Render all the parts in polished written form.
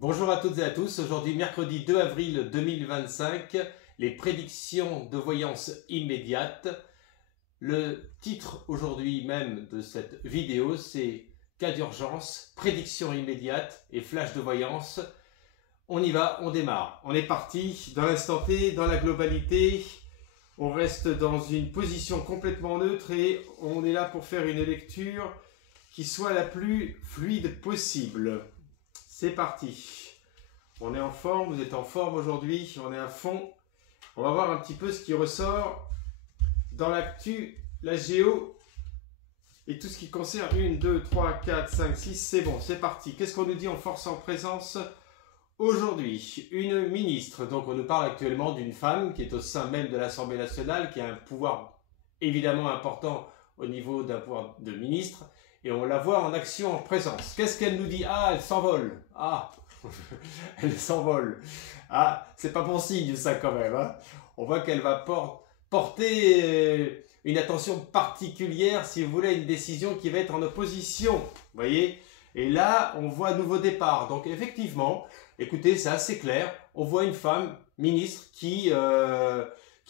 Bonjour à toutes et à tous, aujourd'hui mercredi 2 avril 2025, les prédictions de voyance immédiate. Le titre aujourd'hui même de cette vidéo c'est cas d'urgence, prédiction immédiate et flash de voyance. On y va, on démarre. On est parti dans l'instant T, dans la globalité. On reste dans une position complètement neutre et on est là pour faire une lecture qui soit la plus fluide possible. C'est parti. On est en forme, vous êtes en forme aujourd'hui, on est à fond. On va voir un petit peu ce qui ressort dans l'actu, la géo et tout ce qui concerne 1, 2, 3, 4, 5, 6, c'est bon, c'est parti. Qu'est-ce qu'on nous dit en force en présence aujourd'hui? Une ministre, donc on nous parle actuellement d'une femme qui est au sein même de l'Assemblée nationale, qui a un pouvoir évidemment important au niveau d'un pouvoir de ministre. Et on la voit en action, en présence. Qu'est-ce qu'elle nous dit? Ah, elle s'envole. Ah, elle s'envole. Ah, c'est pas bon signe ça quand même. Hein. On voit qu'elle va porter une attention particulière, si vous voulez, à une décision qui va être en opposition. Vous voyez? Et là, on voit un nouveau départ. Donc effectivement, écoutez, c'est assez clair. On voit une femme ministre qui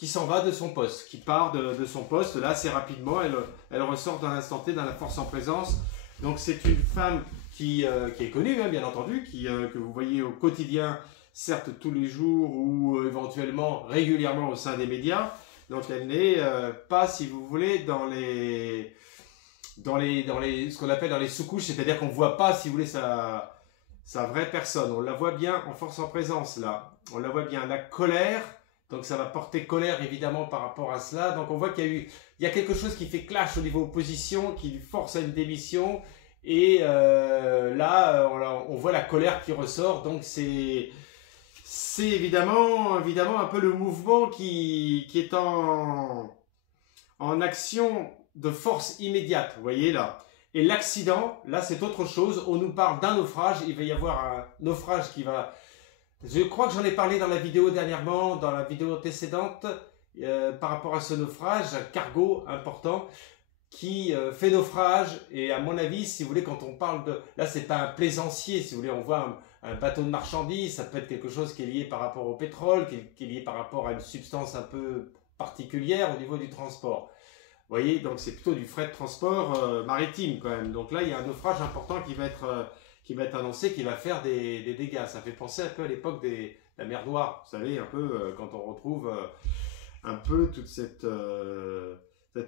s'en va de son poste, qui part de son poste. Là, assez rapidement, elle ressort dans l'instant T, dans la force en présence. Donc, c'est une femme qui est connue, hein, bien entendu, que vous voyez au quotidien, certes tous les jours ou éventuellement régulièrement au sein des médias. Donc, elle n'est pas, si vous voulez, dans ce qu'on appelle dans les sous-couches, c'est-à-dire qu'on ne voit pas, si vous voulez, sa vraie personne. On la voit bien en force en présence, là. On la voit bien. La colère. Donc ça va porter colère évidemment par rapport à cela. Donc on voit qu'il y a quelque chose qui fait clash au niveau opposition, qui force à une démission. Et là, on voit la colère qui ressort. Donc c'est évidemment un peu le mouvement qui est en action de force immédiate. Vous voyez là. Et l'accident, là c'est autre chose. On nous parle d'un naufrage. Il va y avoir un naufrage qui va... Je crois que j'en ai parlé dans la vidéo dernièrement, dans la vidéo précédente, par rapport à ce naufrage, un cargo important qui fait naufrage. Et à mon avis, si vous voulez, quand on parle de... Là, c'est pas un plaisancier, si vous voulez, on voit un bateau de marchandises, ça peut être quelque chose qui est lié par rapport au pétrole, qui est lié par rapport à une substance un peu particulière au niveau du transport. Vous voyez, donc c'est plutôt du fret de transport maritime quand même. Donc là, il y a un naufrage important qui va être annoncé, qui va faire des dégâts. Ça fait penser un peu à l'époque de la mer Noire, vous savez, un peu quand on retrouve un peu toute cette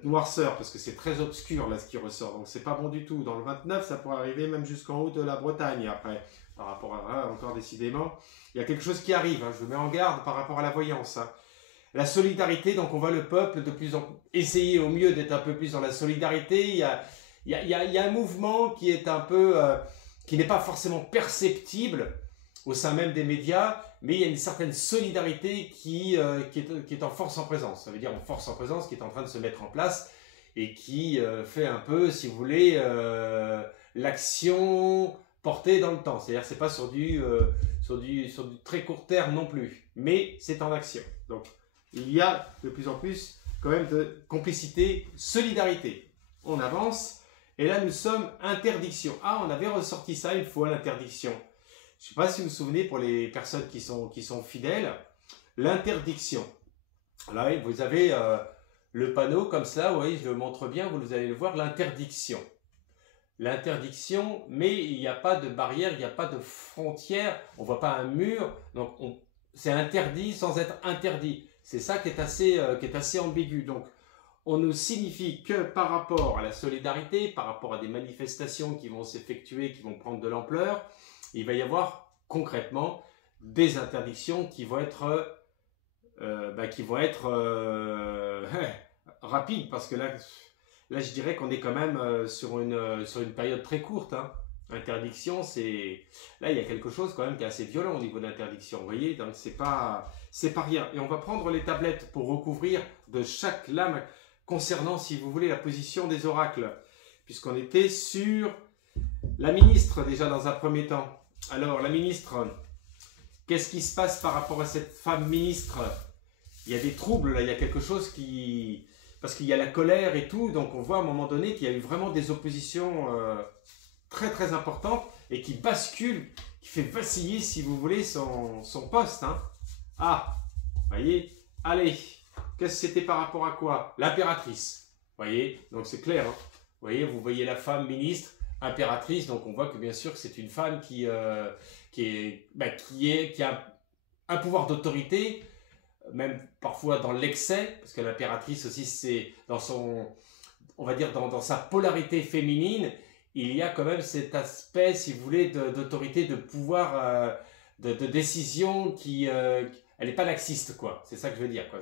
noirceur, parce que c'est très obscur là ce qui ressort, donc c'est pas bon du tout. Dans le 29, ça pourrait arriver même jusqu'en haut de la Bretagne après, par rapport à encore décidément, il y a quelque chose qui arrive, hein. Je mets en garde par rapport à la voyance. Hein. La solidarité, donc on voit le peuple de plus en plus essayer au mieux d'être un peu plus dans la solidarité. Il y a un mouvement qui est un peu... qui n'est pas forcément perceptible au sein même des médias, mais il y a une certaine solidarité qui est en force en présence. Ça veut dire en force en présence, qui est en train de se mettre en place et qui fait un peu, si vous voulez, l'action portée dans le temps. C'est-à-dire que ce n'est pas sur du très court terme non plus, mais c'est en action. Donc, il y a de plus en plus quand même de complicité, solidarité. On avance. Et là, nous sommes interdiction. Ah, on avait ressorti ça une fois, l'interdiction. Je ne sais pas si vous vous souvenez, pour les personnes qui sont fidèles, l'interdiction. Là, vous avez le panneau comme ça, vous voyez, je le montre bien, vous allez le voir, l'interdiction. L'interdiction, mais il n'y a pas de barrière, il n'y a pas de frontière, on ne voit pas un mur, donc c'est interdit sans être interdit. C'est ça qui est assez ambigu. Donc, on nous signifie que par rapport à la solidarité, par rapport à des manifestations qui vont s'effectuer, qui vont prendre de l'ampleur, il va y avoir concrètement des interdictions qui vont être, rapides, parce que là je dirais qu'on est quand même sur une période très courte. Hein. Interdiction, là il y a quelque chose quand même qui est assez violent au niveau d'interdiction, vous voyez, donc c'est pas rien. Et on va prendre les tablettes pour recouvrir de chaque lame concernant, si vous voulez, la position des oracles, puisqu'on était sur la ministre déjà dans un premier temps. Alors, la ministre, qu'est-ce qui se passe par rapport à cette femme ministre? Il y a des troubles, là, il y a quelque chose qui... Parce qu'il y a la colère et tout, donc on voit à un moment donné qu'il y a eu vraiment des oppositions très très importantes et qui basculent fait vaciller, si vous voulez, son poste. Hein. Ah, voyez, allez, qu'est-ce que c'était par rapport à quoi? L'impératrice, voyez, donc c'est clair. Hein. Vous voyez la femme ministre, impératrice, donc on voit que bien sûr que c'est une femme qui a un pouvoir d'autorité, même parfois dans l'excès, parce que l'impératrice aussi, c'est dans son, on va dire, dans sa polarité féminine, il y a quand même cet aspect, si vous voulez, d'autorité, de pouvoir, de décision qui, elle n'est pas laxiste, quoi. C'est ça que je veux dire, quoi.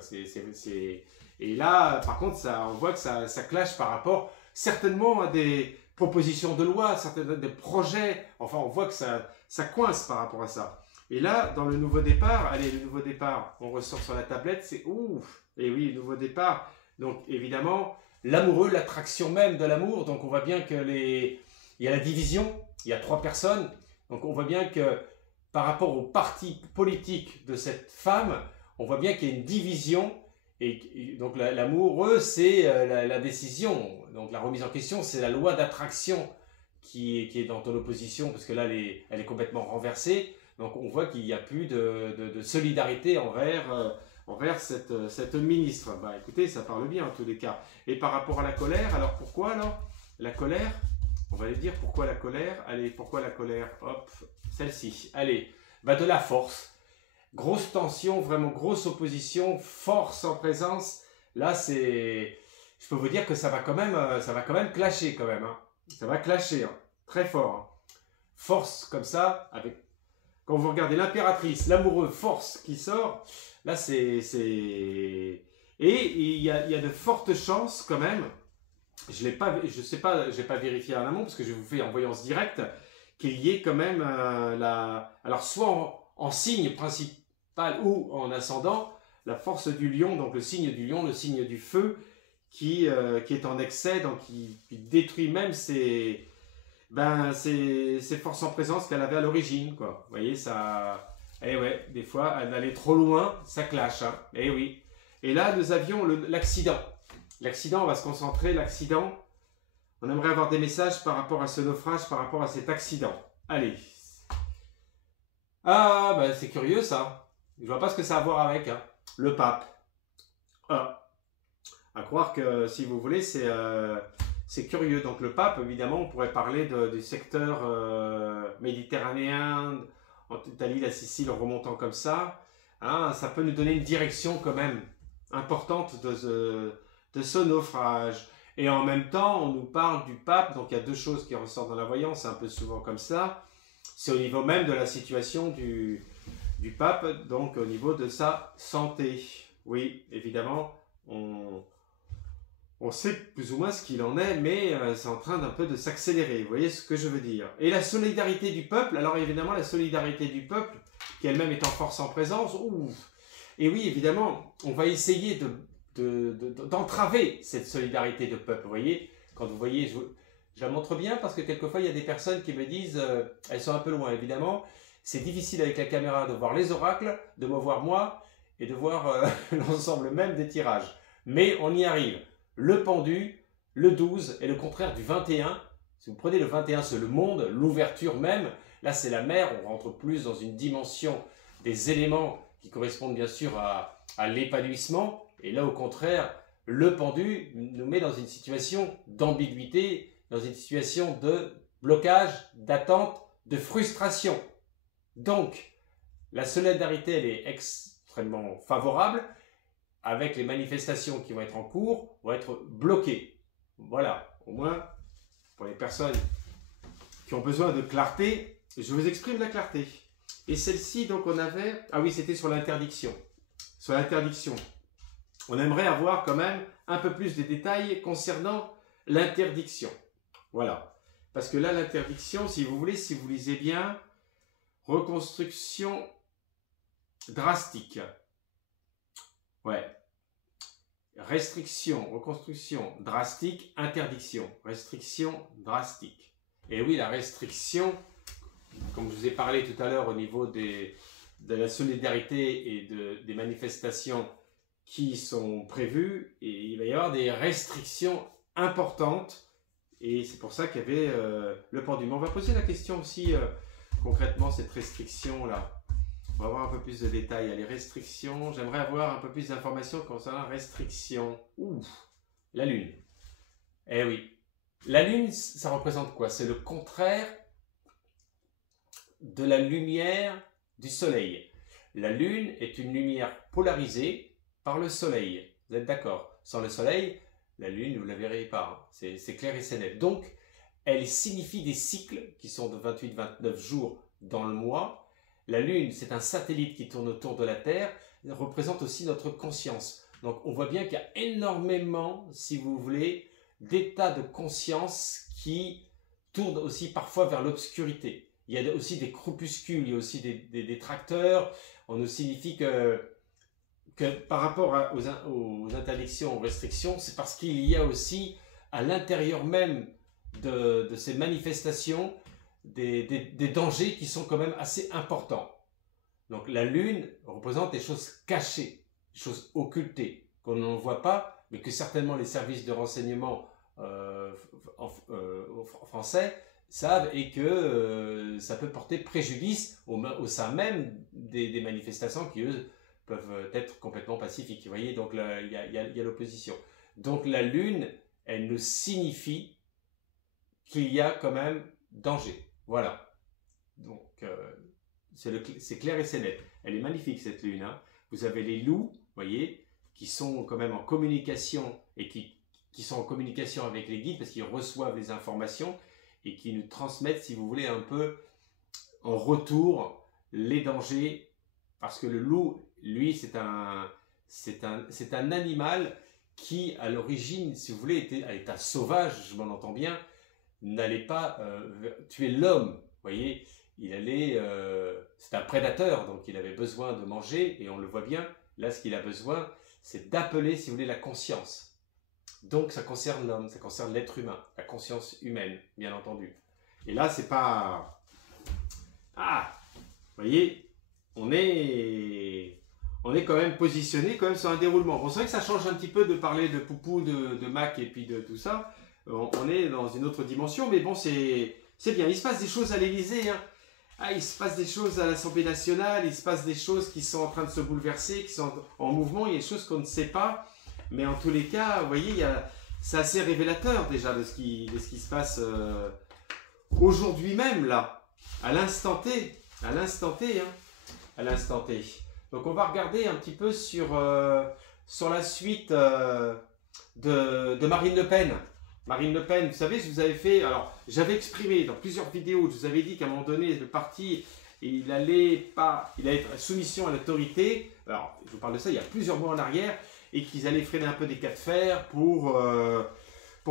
Et là, par contre, on voit que ça clash par rapport, certainement, à des propositions de loi, certainement des projets. Enfin, on voit que ça coince par rapport à ça. Et là, dans le nouveau départ, allez, le nouveau départ, on ressort sur la tablette, c'est ouf. Et oui, le nouveau départ. Donc, évidemment, l'amoureux, l'attraction même de l'amour. Donc, on voit bien que il y a la division, il y a 3 personnes. Donc, on voit bien que par rapport au parti politique de cette femme, on voit bien qu'il y a une division. Et donc, l'amoureux, c'est la décision. Donc, la remise en question, c'est la loi d'attraction qui est dans l'opposition, parce que là, elle est complètement renversée. Donc on voit qu'il n'y a plus de solidarité envers cette ministre. Bah écoutez, ça parle bien en tous les cas. Et par rapport à la colère, alors pourquoi alors? La colère, on va aller dire pourquoi la colère. Allez, pourquoi la colère? Hop, celle-ci. Allez, bah de la force. Grosse tension, vraiment grosse opposition, force en présence. Là, je peux vous dire que ça va quand même clasher quand même. Hein. Ça va clasher, hein. Très fort. Hein. Force comme ça, avec... Quand vous regardez l'impératrice, l'amoureux, force qui sort, là c'est... Et il y a de fortes chances quand même, je n'ai pas vérifié en amont parce que je vous fais en voyance directe, qu'il y ait quand même alors soit en signe principal ou en ascendant, la force du lion, donc le signe du lion, le signe du feu, qui est en excès, donc qui détruit même ses forces en présence qu'elle avait à l'origine, quoi. Vous voyez, ça... Eh ouais, des fois, elle allait trop loin, ça clash, hein. Eh oui. Et là, nous avions l'accident. L'accident, on va se concentrer, l'accident. On aimerait avoir des messages par rapport à ce naufrage, par rapport à cet accident. Allez. Ah, ben c'est curieux, ça. Je vois pas ce que ça a à voir avec, hein. Le pape. Ah. À croire que, si vous voulez, c'est curieux. Donc le pape, évidemment, on pourrait parler du secteur méditerranéen, en Italie, la Sicile, en remontant comme ça. Hein, ça peut nous donner une direction quand même importante de ce naufrage. Et en même temps, on nous parle du pape. Donc il y a 2 choses qui ressortent dans la voyance, c'est un peu souvent comme ça. C'est au niveau même de la situation du pape, donc au niveau de sa santé. Oui, évidemment, on sait plus ou moins ce qu'il en est, mais c'est en train d'un peu de s'accélérer, vous voyez ce que je veux dire. Et la solidarité du peuple, alors évidemment la solidarité du peuple, qui elle-même est en force en présence, ouf. Et oui, évidemment, on va essayer d'entraver cette solidarité de peuple, vous voyez. Quand vous voyez, je la montre bien parce que quelquefois il y a des personnes qui me disent, elles sont un peu loin évidemment, c'est difficile avec la caméra de voir les oracles, de me voir moi, et de voir l'ensemble même des tirages. Mais on y arrive. Le pendu, le 12 et le contraire du 21. Si vous prenez le 21, c'est le monde, l'ouverture même. Là, c'est la mer. On rentre plus dans une dimension des éléments qui correspondent bien sûr à l'épanouissement. Et là, au contraire, le pendu nous met dans une situation d'ambiguïté, dans une situation de blocage, d'attente, de frustration. Donc, la solidarité, elle est extrêmement favorable. Avec les manifestations qui vont être en cours, vont être bloquées. Voilà, au moins, pour les personnes qui ont besoin de clarté, je vous exprime la clarté. Et celle-ci, donc on avait... Ah oui, c'était sur l'interdiction. Sur l'interdiction. On aimerait avoir quand même un peu plus de détails concernant l'interdiction. Voilà. Parce que là, l'interdiction, si vous voulez, si vous lisez bien, reconstruction drastique. Ouais. Restriction, reconstruction drastique, interdiction. Restriction drastique. Et oui, la restriction, comme je vous ai parlé tout à l'heure au niveau de la solidarité et des manifestations qui sont prévues, et il va y avoir des restrictions importantes. Et c'est pour ça qu'il y avait le pendu. Mais on va poser la question aussi concrètement cette restriction-là? On va avoir un peu plus de détails. Les restrictions, j'aimerais avoir un peu plus d'informations concernant la restriction. Ouh, la Lune. Eh oui, la Lune, ça représente quoi? C'est le contraire de la lumière du Soleil. La Lune est une lumière polarisée par le Soleil. Vous êtes d'accord? Sans le Soleil, la Lune, vous ne la verrez pas. Hein. C'est clair et c'est net. Donc, elle signifie des cycles qui sont de 28-29 jours dans le mois. La Lune, c'est un satellite qui tourne autour de la Terre. Elle représente aussi notre conscience. Donc, on voit bien qu'il y a énormément, si vous voulez, d'états de conscience qui tournent aussi parfois vers l'obscurité. Il y a aussi des crépuscules, il y a aussi des détracteurs. On nous signifie que par rapport aux interdictions, aux restrictions, c'est parce qu'il y a aussi à l'intérieur même de ces manifestations des dangers qui sont quand même assez importants. Donc la Lune représente des choses cachées, des choses occultées, qu'on ne voit pas, mais que certainement les services de renseignement français savent et que ça peut porter préjudice au sein même des manifestations qui, eux, peuvent être complètement pacifiques. Vous voyez, donc il y a l'opposition. Donc la Lune, elle nous signifie qu'il y a quand même danger. Voilà. Donc c'est clair et c'est net. Elle est magnifique cette Lune. Hein. Vous avez les loups, vous voyez, qui sont quand même en communication et qui sont en communication avec les guides parce qu'ils reçoivent les informations et qui nous transmettent, si vous voulez, un peu en retour les dangers. Parce que le loup, lui, c'est un animal qui, à l'origine, si vous voulez, était à l'état sauvage, je m'en entends bien, n'allait pas tuer l'homme. Vous voyez, c'est un prédateur, donc il avait besoin de manger, et on le voit bien. Là, ce qu'il a besoin, c'est d'appeler, si vous voulez, la conscience. Donc, ça concerne l'homme, ça concerne l'être humain, la conscience humaine, bien entendu. Et là, c'est pas... Ah, vous voyez, on est quand même positionné quand même sur un déroulement. Bon, c'est vrai que ça change un petit peu de parler de Poupou, de Mac et puis de tout ça. On est dans une autre dimension, mais bon, c'est bien. Il se passe des choses à l'Élysée, hein. Ah, il se passe des choses à l'Assemblée nationale, il se passe des choses qui sont en train de se bouleverser, qui sont en mouvement, il y a des choses qu'on ne sait pas. Mais en tous les cas, vous voyez, c'est assez révélateur déjà de ce qui se passe aujourd'hui même, là, à l'instant T. À l'instant T, hein. À l'instant T. Donc on va regarder un petit peu sur la suite de Marine Le Pen. Marine Le Pen, vous savez, je vous avais fait... Alors, j'avais exprimé dans plusieurs vidéos, je vous avais dit qu'à un moment donné, le parti, il allait être soumission à l'autorité. Alors, je vous parle de ça il y a plusieurs mois en arrière, et qu'ils allaient freiner un peu des cas de fer pour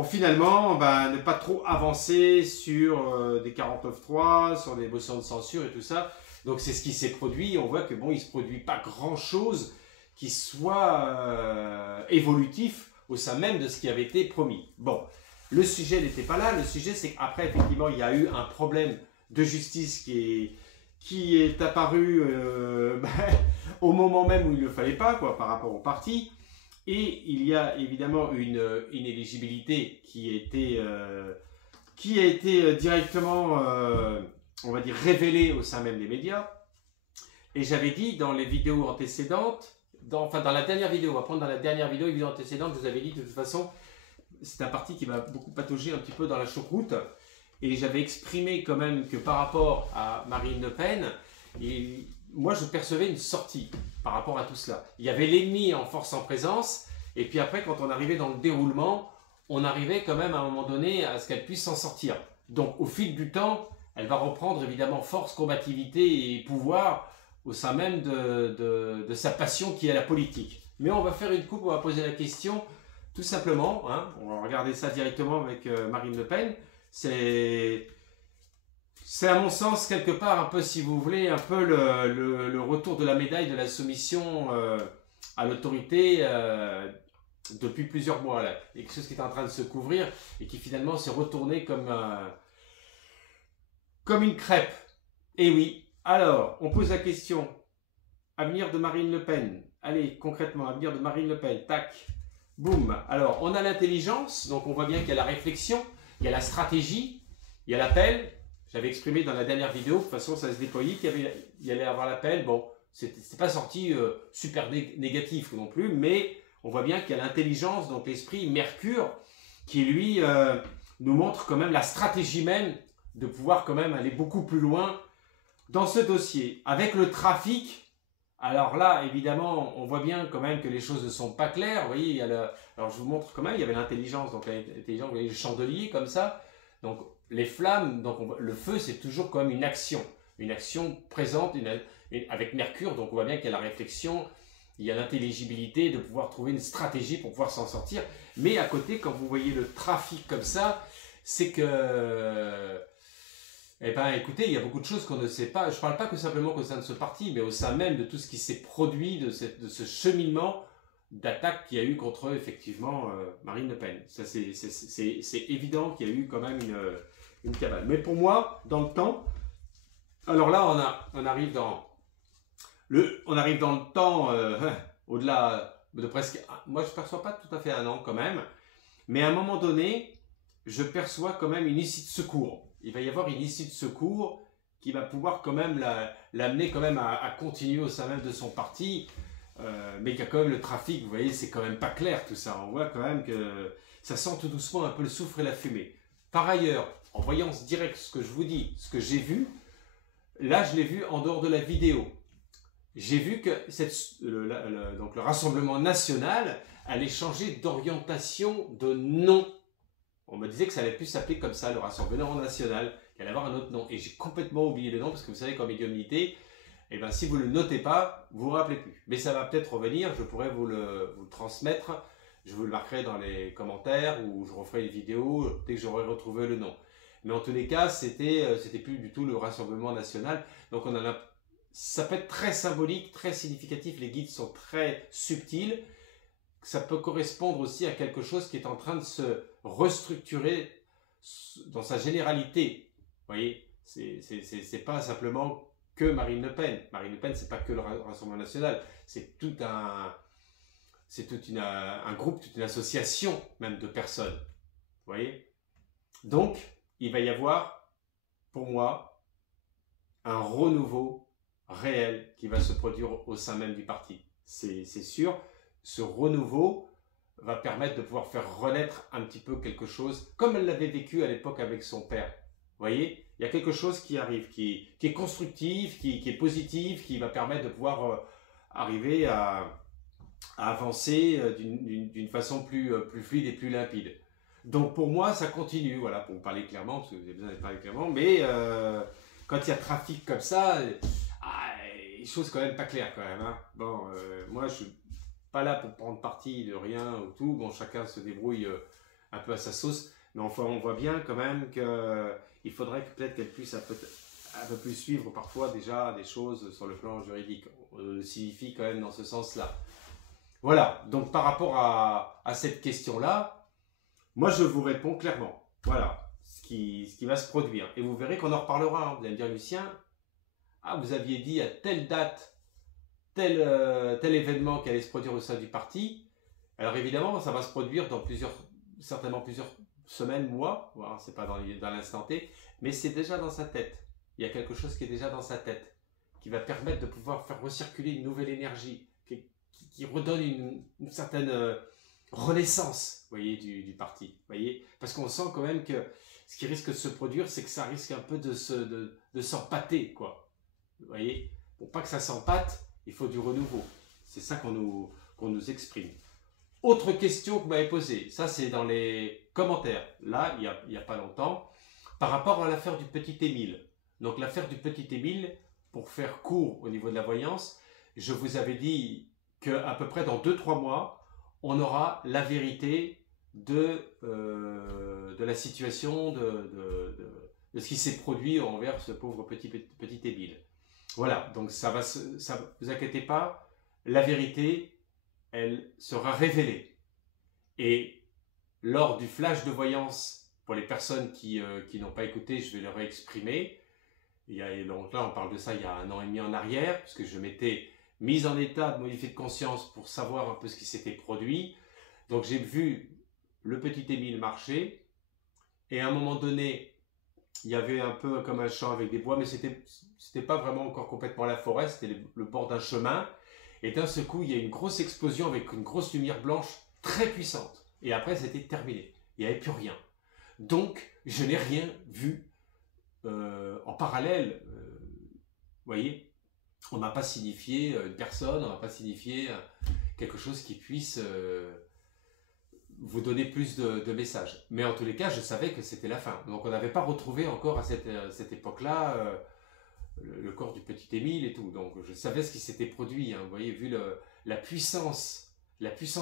finalement ne pas trop avancer sur des 49.3, sur des motions de censure et tout ça. Donc, c'est ce qui s'est produit. On voit que bon, il ne se produit pas grand-chose qui soit évolutif au sein même de ce qui avait été promis. Bon. Le sujet n'était pas là. Le sujet, c'est qu'après, effectivement, il y a eu un problème de justice qui est apparu au moment même où il ne le fallait pas, quoi, par rapport au parti. Et il y a évidemment une inéligibilité qui a été directement, on va dire, révélée au sein même des médias. Et j'avais dit dans les vidéos antécédentes, dans la dernière vidéo, on va prendre dans la dernière vidéo antécédente, je vous avais dit de toute façon, c'est un parti qui m'a beaucoup pataugé un petit peu dans la choucroute. Et j'avais exprimé quand même que par rapport à Marine Le Pen, moi je percevais une sortie par rapport à tout cela. Il y avait l'ennemi en force en présence. Et puis après, quand on arrivait dans le déroulement, on arrivait quand même à un moment donné à ce qu'elle puisse s'en sortir. Donc au fil du temps, elle va reprendre évidemment force, combativité et pouvoir au sein même de sa passion qui est la politique. Mais on va faire une coupe, on va poser la question... Tout simplement, hein, on va regarder ça directement avec Marine Le Pen. C'est à mon sens quelque part un peu, si vous voulez, un peu le retour de la médaille de la soumission à l'autorité depuis plusieurs mois. Là. Il y a quelque chose qui est en train de se couvrir et qui finalement s'est retourné comme une crêpe. Et oui, alors, on pose la question, avenir de Marine Le Pen. Allez, concrètement, avenir de Marine Le Pen, tac. Boum. Alors, on a l'intelligence, donc on voit bien qu'il y a la réflexion, il y a la stratégie, il y a l'appel. j'avais exprimé dans la dernière vidéo, de toute façon ça se déployait, il y allait avoir l'appel. Bon, c'est pas sorti super négatif non plus, mais on voit bien qu'il y a l'intelligence, donc l'esprit Mercure, qui lui nous montre quand même la stratégie même de pouvoir quand même aller beaucoup plus loin dans ce dossier. Avec le trafic, alors là, évidemment, on voit bien quand même que les choses ne sont pas claires. Vous voyez, il y a alors je vous montre quand même, il y avait l'intelligence, donc l'intelligence, vous voyez le chandelier comme ça. Donc les flammes, donc le feu, c'est toujours comme une action présente avec Mercure. Donc on voit bien qu'il y a la réflexion, il y a l'intelligibilité de pouvoir trouver une stratégie pour pouvoir s'en sortir. Mais à côté, quand vous voyez le trafic comme ça, c'est que... Eh bien, écoutez, il y a beaucoup de choses qu'on ne sait pas. Je ne parle pas que simplement au sein de ce parti, mais au sein même de tout ce qui s'est produit, de ce cheminement d'attaque qu'il y a eu contre, effectivement, Marine Le Pen. Ça, c'est évident qu'il y a eu quand même une cabale. Mais pour moi, dans le temps, alors là, on arrive dans le temps, au-delà de presque... Moi, je ne perçois pas tout à fait un an quand même, mais à un moment donné, je perçois quand même une issue de secours. Il va y avoir une issue de secours qui va pouvoir quand même l'amener quand même à continuer au sein même de son parti. Mais il y a quand même le trafic, vous voyez, c'est quand même pas clair tout ça. On voit quand même que ça sent tout doucement un peu le soufre et la fumée. Par ailleurs, en voyant ce direct, ce que je vous dis, ce que j'ai vu, là je l'ai vu en dehors de la vidéo. J'ai vu que donc le Rassemblement National allait changer d'orientation, de nom. On me disait que ça allait plus s'appeler comme ça, le Rassemblement National, qu'il allait avoir un autre nom. Et j'ai complètement oublié le nom, parce que vous savez qu'en médiumnité, eh ben, si vous ne le notez pas, vous ne vous rappelez plus. Mais ça va peut-être revenir, je pourrais vous le transmettre. Je vous le marquerai dans les commentaires, ou je referai une vidéo dès que j'aurai retrouvé le nom. Mais en tous les cas, c'était plus du tout le Rassemblement National. Donc ça peut être très symbolique, très significatif. Les guides sont très subtils. Ça peut correspondre aussi à quelque chose qui est en train de se restructurer dans sa généralité. Vous voyez, c'est pas simplement que Marine Le Pen. Marine Le Pen, c'est pas que le Rassemblement National, c'est tout un groupe, toute une association même de personnes. Vous voyez? Donc, il va y avoir, pour moi, un renouveau réel qui va se produire au sein même du parti. C'est sûr. Ce renouveau va permettre de pouvoir faire renaître un petit peu quelque chose, comme elle l'avait vécu à l'époque avec son père. Vous voyez, il y a quelque chose qui arrive, qui est constructif, qui est positif, qui va permettre de pouvoir arriver à avancer d'une façon plus fluide et plus limpide. Donc pour moi, ça continue, voilà, pour vous parler clairement, parce que vous avez besoin de parler clairement, mais quand il y a trafic comme ça, les choses quand même pas claires quand même. Hein. Bon, moi je suis pas là pour prendre parti de rien ou tout. Bon, chacun se débrouille un peu à sa sauce. Mais enfin, on voit bien quand même qu'il faudrait peut-être qu'elle puisse un peu plus suivre parfois déjà des choses sur le plan juridique. On le signifie quand même dans ce sens-là. Voilà. Donc, par rapport à cette question-là, moi, je vous réponds clairement. Voilà ce qui va se produire. Et vous verrez qu'on en reparlera. Hein. Vous allez me dire, Lucien, vous aviez dit à telle date, tel événement qui allait se produire au sein du parti. Alors évidemment, ça va se produire dans certainement plusieurs semaines, mois, c'est pas dans l'instant T, mais c'est déjà dans sa tête. Il y a quelque chose qui est déjà dans sa tête, qui va permettre de pouvoir faire recirculer une nouvelle énergie, qui redonne une certaine renaissance, vous voyez, du parti. Voyez, parce qu'on sent quand même que ce qui risque de se produire, c'est que ça risque un peu de s'empâter, quoi. Vous voyez, pour pas que ça s'empâte, il faut du renouveau. C'est ça qu'on nous exprime. Autre question que vous m'avez posée, ça c'est dans les commentaires, là, il y a pas longtemps, par rapport à l'affaire du petit Émile. Donc l'affaire du petit Émile, pour faire court au niveau de la voyance, je vous avais dit qu'à peu près dans 2-3 mois, on aura la vérité de la situation, de ce qui s'est produit envers ce pauvre petit Émile. Voilà, donc vous inquiétez pas, la vérité, elle sera révélée. Et lors du flash de voyance, pour les personnes qui n'ont pas écouté, je vais leur exprimer. Donc là, on parle de ça il y a 1 an et demi en arrière, puisque je m'étais mis en état de modifier de conscience pour savoir un peu ce qui s'était produit. Donc j'ai vu le petit Émile marcher, et à un moment donné, Il y avait un peu comme un champ avec des bois, mais c'était pas vraiment encore complètement la forêt, c'était le bord d'un chemin. Et d'un seul coup, il y a une grosse explosion avec une grosse lumière blanche très puissante. Et après, c'était terminé. Il n'y avait plus rien. Donc, je n'ai rien vu en parallèle. Vous voyez, on m'a pas signifié une personne, on m'a pas signifié quelque chose qui puisse vous donner plus de messages. Mais en tous les cas, je savais que c'était la fin. Donc, on n'avait pas retrouvé encore à cette époque-là le corps du petit Émile et tout. Donc, je savais ce qui s'était produit. Hein. Vous voyez, vu la puissance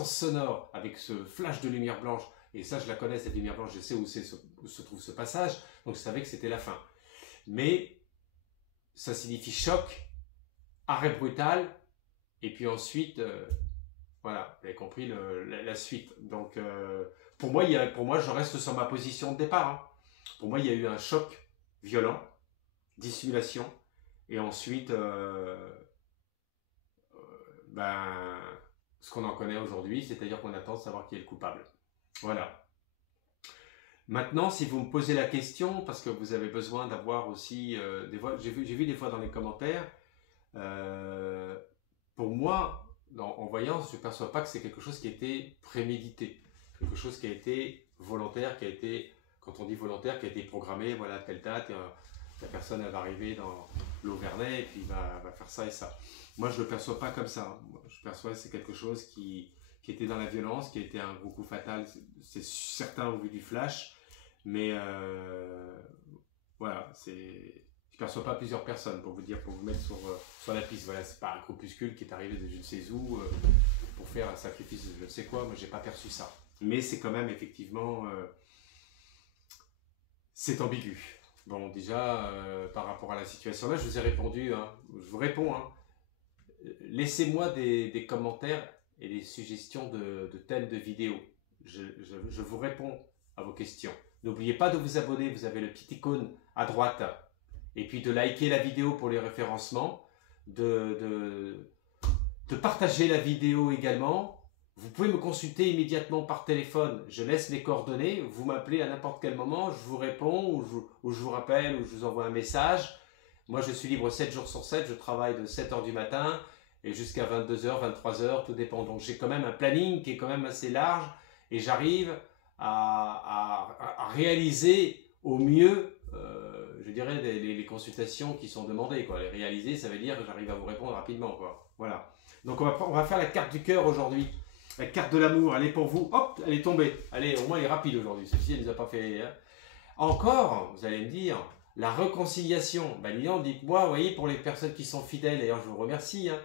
sonore avec ce flash de lumière blanche, et ça, je la connais, cette lumière blanche, je sais où se trouve ce passage, donc je savais que c'était la fin. Mais ça signifie choc, arrêt brutal, et puis ensuite, voilà, vous avez compris la suite. Donc, pour moi, je reste sur ma position de départ. Hein. Pour moi, il y a eu un choc violent, dissimulation, et ensuite, ce qu'on en connaît aujourd'hui, c'est-à-dire qu'on attend de savoir qui est le coupable. Voilà. Maintenant, si vous me posez la question, parce que vous avez besoin d'avoir aussi, des fois, j'ai vu des fois dans les commentaires, pour moi, en voyance, je ne perçois pas que c'est quelque chose qui a été prémédité, quelque chose qui a été volontaire, qui a été, quand on dit volontaire, qui a été programmé, voilà, telle date, la personne elle va arriver dans l'Auvernais et puis va faire ça et ça. Moi, je ne le perçois pas comme ça. Moi, je perçois que c'est quelque chose qui était dans la violence, qui a été un gros coup fatal. C'est certains ont vu du flash, mais voilà, je ne perçois pas plusieurs personnes pour vous dire, pour vous mettre sur la piste. Voilà, c'est pas un groupuscule qui est arrivé de je ne sais où pour faire un sacrifice de je ne sais quoi. Moi, j'ai pas perçu ça. Mais c'est quand même effectivement, c'est ambigu. Bon, déjà, par rapport à la situation là, je vous ai répondu. Hein, je vous réponds. Hein. Laissez-moi des commentaires et des suggestions de thèmes de vidéos. Je vous réponds à vos questions. N'oubliez pas de vous abonner, vous avez le petit icône à droite. Et puis de liker la vidéo pour les référencements. De partager la vidéo également. Vous pouvez me consulter immédiatement par téléphone. Je laisse mes coordonnées. Vous m'appelez à n'importe quel moment. Je vous réponds ou je vous rappelle ou je vous envoie un message. Moi, je suis libre 7 jours sur 7. Je travaille de 7 h du matin et jusqu'à 22 h, 23 h. Tout dépend. Donc, j'ai quand même un planning qui est quand même assez large et j'arrive à réaliser au mieux, je dirais, les consultations qui sont demandées. Quoi. Les réaliser, ça veut dire que j'arrive à vous répondre rapidement. Quoi. Voilà. Donc, on va faire la carte du cœur aujourd'hui. La carte de l'amour, elle est pour vous. Hop, elle est tombée. Allez, au moins, elle est rapide aujourd'hui. Celle-ci, elle ne nous a pas fait... Hein. Encore, vous allez me dire, la réconciliation. Ben, dites-moi, vous voyez, pour les personnes qui sont fidèles, d'ailleurs, je vous remercie. Hein,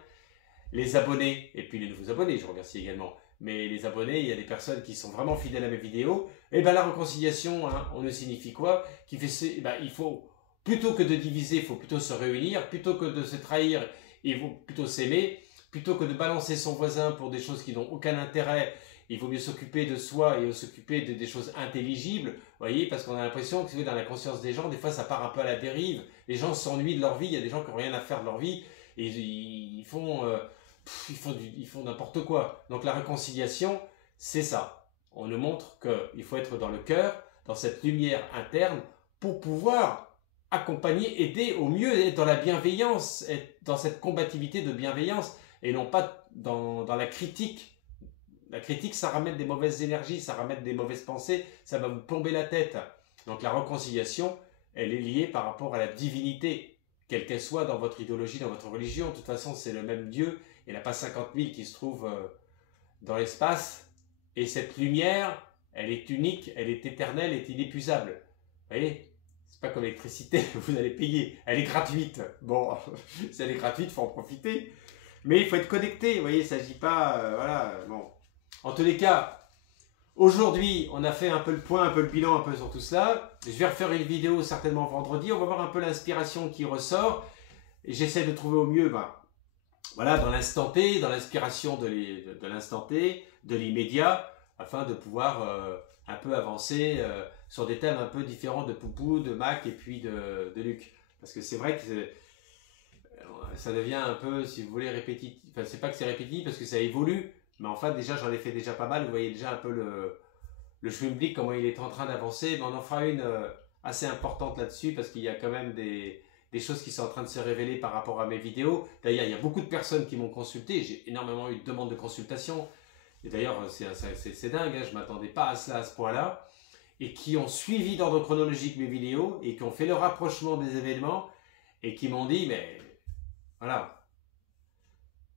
les abonnés, et puis les nouveaux abonnés, je remercie également. Mais les abonnés, il y a des personnes qui sont vraiment fidèles à mes vidéos. Et bien, la réconciliation, hein, on ne signifie quoi? Il faut, plutôt que de diviser, il faut plutôt se réunir. Plutôt que de se trahir, il faut plutôt s'aimer. Plutôt que de balancer son voisin pour des choses qui n'ont aucun intérêt, il vaut mieux s'occuper de soi et s'occuper des choses intelligibles, vous voyez, parce qu'on a l'impression que dans la conscience des gens, des fois ça part un peu à la dérive, les gens s'ennuient de leur vie, il y a des gens qui n'ont rien à faire de leur vie, et ils font n'importe quoi. Donc la réconciliation, c'est ça. On nous montre qu'il faut être dans le cœur, dans cette lumière interne, pour pouvoir accompagner, aider au mieux, être dans la bienveillance, être dans cette combativité de bienveillance, et non pas dans la critique. La critique, ça ramène des mauvaises énergies, ça ramène des mauvaises pensées, ça va vous plomber la tête. Donc la réconciliation, elle est liée par rapport à la divinité, quelle qu'elle soit dans votre idéologie, dans votre religion. De toute façon, c'est le même Dieu. Il n'y en a pas 50 000 qui se trouvent dans l'espace. Et cette lumière, elle est unique, elle est éternelle, elle est inépuisable. Vous voyez ? C'est pas comme l'électricité, vous allez payer. Elle est gratuite. Bon, si elle est gratuite, il faut en profiter. Mais il faut être connecté, vous voyez, il ne s'agit pas... voilà, bon. En tous les cas, aujourd'hui, on a fait un peu le point, un peu le bilan, un peu sur tout cela. Je vais refaire une vidéo certainement vendredi. On va voir un peu l'inspiration qui ressort. J'essaie de trouver au mieux, voilà, dans l'instant T, dans l'inspiration de l'instant T, de l'immédiat, afin de pouvoir un peu avancer sur des thèmes un peu différents de Poupou, de Mac et puis de Luc. Parce que c'est vrai que ça devient un peu, si vous voulez, répétitif. Enfin, c'est pas que c'est répétitif parce que ça évolue, mais enfin, déjà, j'en ai fait déjà pas mal. Vous voyez déjà un peu le schmilblick, comment il est en train d'avancer. Mais on en fera une assez importantes là-dessus parce qu'il y a quand même des choses qui sont en train de se révéler par rapport à mes vidéos. D'ailleurs, il y a beaucoup de personnes qui m'ont consulté. J'ai énormément eu de demandes de consultation. Et d'ailleurs, c'est dingue, hein, je ne m'attendais pas à cela à ce point-là. Et qui ont suivi d'ordre chronologique mes vidéos et qui ont fait le rapprochement des événements et qui m'ont dit, mais voilà,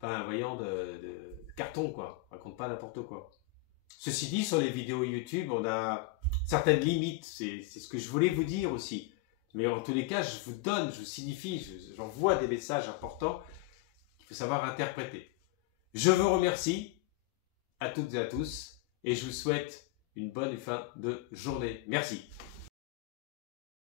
pas un voyant de carton, quoi. Raconte pas n'importe quoi. Ceci dit, sur les vidéos YouTube, on a certaines limites. C'est ce que je voulais vous dire aussi. Mais en tous les cas, je vous donne, je vous signifie, j'envoie des messages importants qu'il faut savoir interpréter. Je vous remercie à toutes et à tous et je vous souhaite une bonne fin de journée. Merci.